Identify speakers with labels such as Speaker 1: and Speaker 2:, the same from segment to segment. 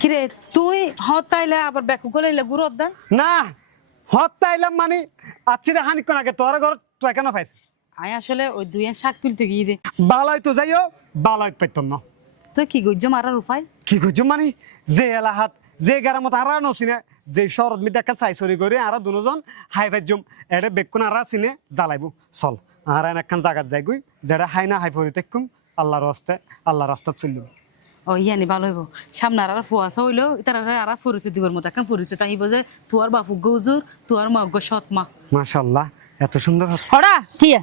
Speaker 1: কিরে তুই হত তাইলে আবার বেকু এলে গুরত দা
Speaker 2: না হত্যা আইলাম মানে আচ্ছিরে হানি কোন আগে তোর ঘর তুই কেন পাইছ
Speaker 1: আই আসলে ওই দুই শাক তুলতে গিয়ে দে।
Speaker 2: বালাই তো যাইও বালাই পাইতন না।
Speaker 1: তুই কি গজ্জ মারার উপায়?
Speaker 2: কি মানে? যে এলাহাত যে গারামত আর নসিনে যে শরৎ মিটা একটা চাইসরি করে আর দুজন হাই ফাইজম এটা বেকুন আর চিনে জ্বালাইব। চল আর একখান জাগাত যাই গই যেটা হাই না হাই ফরি তেকুম আল্লাহর রাস্তে আল্লাহর রাস্তা চলব।
Speaker 1: ও ইয়ানি ভালো হইব। সামনে আর ফুয়াশা হইল তারা আর ফুরিছে দিবার মতো এখন ফুরিছে। তাইব যে তোর বাপু গৌজুর তোর মা গো সৎ মা
Speaker 2: মাশাল্লাহ এত সুন্দর।
Speaker 3: হরা ঠিক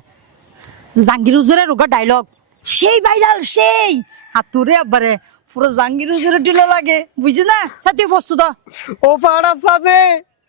Speaker 3: জাঙ্গির উজুরের রোগা ডায়লগ সেই ভাইরাল সেই! আর তোরে আব্বারে পুরো জাঙ্গির হুজুরের ডিল লাগে বুঝি না? সাথে প্রস্তুত দা
Speaker 2: ও পাড়া সাজে!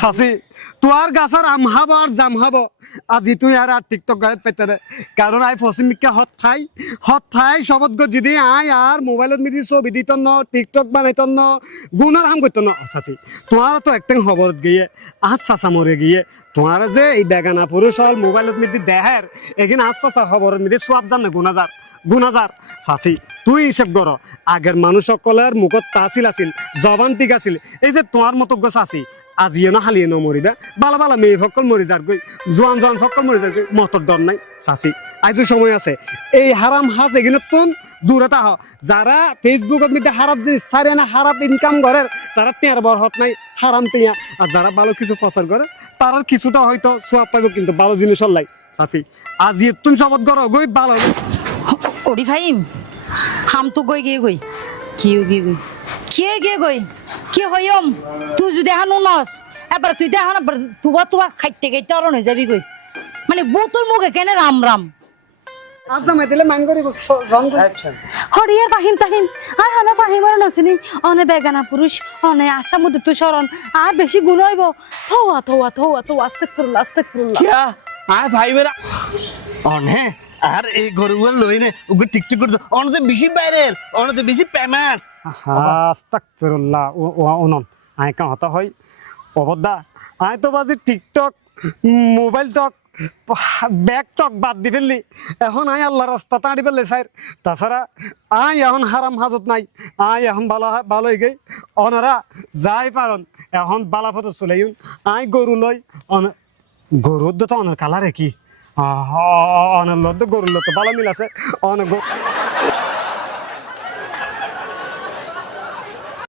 Speaker 2: সাসি
Speaker 3: তোর গাছর আম
Speaker 2: হাব আর জাম হাব আজি তুই আর আর টিকটক গাড়িত পাইতে রে কারণ আই পশ্চিমিকা হত ঠাই। হত ঠাই শবত গো যদি আই আর মোবাইলত মিদি ছবি দিত টিকটক বানাইত ন গুণার হাম করত ন। সাসি তোমার তো একটাং খবর গিয়ে, আজ চাচা মরে গিয়ে তোমার যে এই বেগানা পুরুষ হল, মোবাইলত মিদি দেহের এগিন আজ চাচা খবর মিদি সব জান না গুণাজার গুণাজার সাসি তুই হিসেব কর আগের মানুষ সকলের মুখত তাছিল আছিল, জবান ঠিক আছিল। এই যে তোমার মতো গছ আছি আজিয়ে না হালিয়ে ন মরিবা বালা বালা মেয়ে সকল মরি যার গই জোয়ান জোয়ান সকল মরি যার গই মতর ডর নাই চাচি আইজো সময় আছে এই হারাম হাজ এগিনে তুন দূরে তাহ যারা ফেসবুকত মধ্যে হারাপ জিনিস ছাড়ে না হারাপ ইনকাম করে তারা টেয়ার বর হত নাই হারাম টেয়া আর যারা ভালো কিছু প্রচার করে তারা কিছুটা হয়তো সোয়াব পাইব কিন্তু ভালো জিনিস লাই চাচি আজি তুন সবত গর গই ভালো
Speaker 3: ওরি ফাইম হাম তো গই গিয়ে গই
Speaker 1: কি গিয়ে গই
Speaker 3: কে গিয়ে গই কি হইম তুই যদি হানু নস এবার তুই দেখান এবার তুবা তুবা খাইতে খাইতে অরণ হয়ে যাবি গই মানে বুতুর মুখে কেনে রাম রাম
Speaker 2: মান
Speaker 1: হরিয়ার ফাহিম তাহিম আয় হানা ফাহিমার নছিনি অনে বেগানা পুরুষ অনে আশা মধ্যে তুই সরণ আর বেশি গুণ হইব থৌয়া থৌয়া থৌয়া থৌ আস্তে
Speaker 4: আয় ভাই বেরা
Speaker 5: অনে আর এই গরুগুলো লই নে ওকে টিকটিক করে দাও অনতে বেশি ভাইরাল অনতে বেশি ফেমাস
Speaker 2: আস্তাগফিরুল্লাহ ও অনন আয় কাম হতা হয় অবদ্দা আয় তো বাজি টিকটক মোবাইল টক ব্যাগ টক বাদ দি ফেললি। এখন আয় আল্লাহ রাস্তা তাঁড়ি ফেললে স্যার তাছাড়া আয় এখন হারাম হাজত নাই। আয় এখন ভালো ভালো গে অনারা যাই পারন এখন বালা ফটো চলে আয় গরু লয় অন গরুর তো অনেক কালারে কি? অনার লদ গরুর লদ ভালো মিল আছে। অন